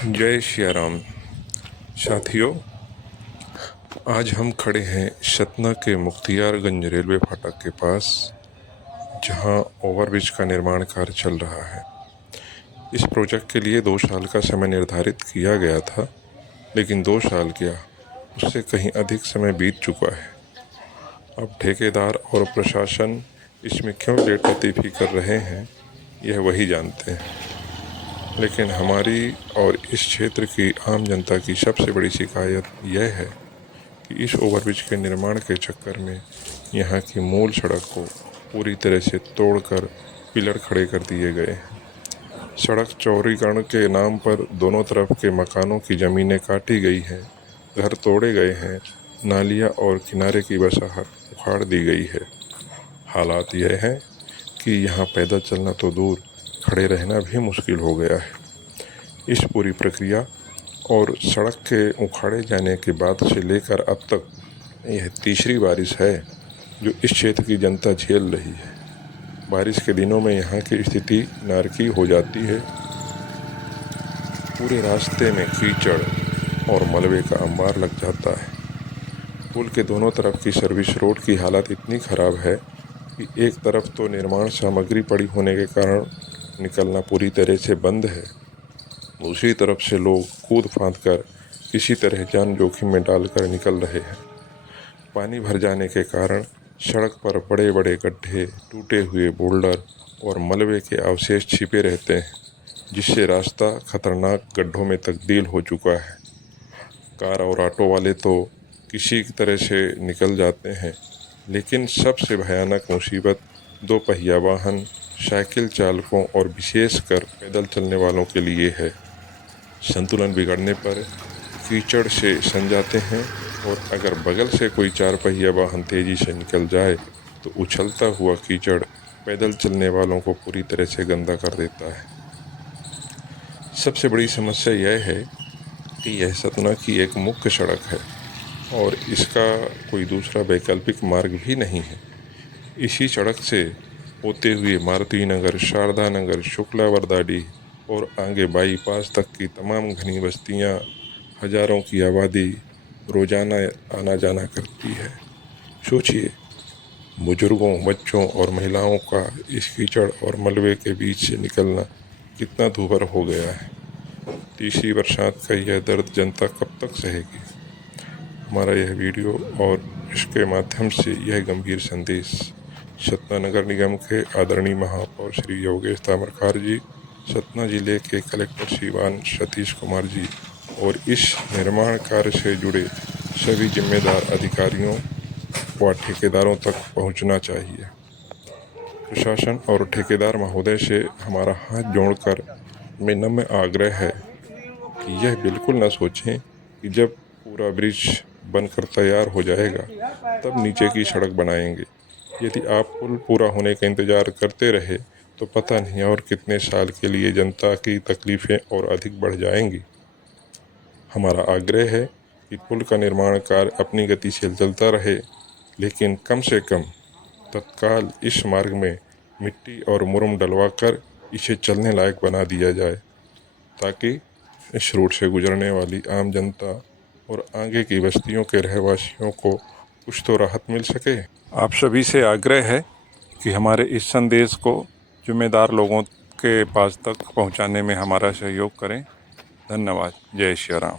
जय श्री राम। साथियों, आज हम खड़े हैं सतना के मुख्तियारगंज रेलवे फाटक के पास, जहां ओवरब्रिज का निर्माण कार्य चल रहा है। इस प्रोजेक्ट के लिए 2 साल का समय निर्धारित किया गया था, लेकिन 2 साल क्या, उससे कहीं अधिक समय बीत चुका है। अब ठेकेदार और प्रशासन इसमें क्यों लेट-लतीफ़ी कर रहे हैं, यह वही जानते हैं। लेकिन हमारी और इस क्षेत्र की आम जनता की सबसे बड़ी शिकायत यह है कि इस ओवरब्रिज के निर्माण के चक्कर में यहाँ की मूल सड़क को पूरी तरह से तोड़कर पिलर खड़े कर दिए गए हैं। सड़क चौड़ीकरण के नाम पर दोनों तरफ के मकानों की ज़मीनें काटी गई हैं, घर तोड़े गए हैं, नालियाँ और किनारे की बसाहट उखाड़ दी गई है। हालात यह है कि यहाँ पैदल चलना तो दूर, खड़े रहना भी मुश्किल हो गया है। इस पूरी प्रक्रिया और सड़क के उखाड़े जाने के बाद से लेकर अब तक यह तीसरी बारिश है जो इस क्षेत्र की जनता झेल रही है। बारिश के दिनों में यहाँ की स्थिति नारकीय हो जाती है। पूरे रास्ते में कीचड़ और मलबे का अंबार लग जाता है। पुल के दोनों तरफ की सर्विस रोड की हालत इतनी ख़राब है कि एक तरफ तो निर्माण सामग्री पड़ी होने के कारण निकलना पूरी तरह से बंद है, दूसरी तरफ से लोग कूद फांद कर किसी तरह जान जोखिम में डालकर निकल रहे हैं। पानी भर जाने के कारण सड़क पर बड़े बड़े गड्ढे, टूटे हुए बोल्डर और मलबे के अवशेष छिपे रहते हैं, जिससे रास्ता खतरनाक गड्ढों में तब्दील हो चुका है। कार और ऑटो वाले तो किसी तरह से निकल जाते हैं, लेकिन सबसे भयानक मुसीबत 2 पहिया वाहन, साइकिल चालकों और विशेषकर पैदल चलने वालों के लिए है। संतुलन बिगड़ने पर कीचड़ से सन जाते हैं और अगर बगल से कोई 4 पहिया वाहन तेज़ी से निकल जाए तो उछलता हुआ कीचड़ पैदल चलने वालों को पूरी तरह से गंदा कर देता है। सबसे बड़ी समस्या यह है कि यह सतना की एक मुख्य सड़क है और इसका कोई दूसरा वैकल्पिक मार्ग भी नहीं है। इसी सड़क से होते हुए मारुति नगर, शारदा नगर, शुक्ला वरदाडीह और आगे बाईपास तक की तमाम घनी बस्तियां, हजारों की आबादी रोजाना आना जाना करती है। सोचिए, बुजुर्गों, बच्चों और महिलाओं का इस कीचड़ और मलबे के बीच से निकलना कितना दूभर हो गया है। तीसरी बरसात का यह दर्द जनता कब तक सहेगी। हमारा यह वीडियो और इसके माध्यम से यह गंभीर संदेश सतना नगर निगम के आदरणीय महापौर श्री योगेश ताम्रकार जी, सतना जिले के कलेक्टर श्रीमान सतीश कुमार जी और इस निर्माण कार्य से जुड़े सभी जिम्मेदार अधिकारियों व ठेकेदारों तक पहुंचना चाहिए। प्रशासन और ठेकेदार महोदय से हमारा हाथ जोड़कर विनम्र आग्रह है कि यह बिल्कुल न सोचें कि जब पूरा ब्रिज बनकर तैयार हो जाएगा तब नीचे की सड़क बनाएंगे। यदि आप पुल पूरा होने का इंतज़ार करते रहे तो पता नहीं और कितने साल के लिए जनता की तकलीफ़ें और अधिक बढ़ जाएंगी। हमारा आग्रह है कि पुल का निर्माण कार्य अपनी गति से चलता रहे, लेकिन कम से कम तत्काल इस मार्ग में मिट्टी और मुरम डलवाकर इसे चलने लायक बना दिया जाए, ताकि इस रोड से गुजरने वाली आम जनता और आगे की बस्तियों के रहवासियों को कुछ तो राहत मिल सके। आप सभी से आग्रह है कि हमारे इस संदेश को जिम्मेदार लोगों के पास तक पहुंचाने में हमारा सहयोग करें। धन्यवाद। जय श्री राम।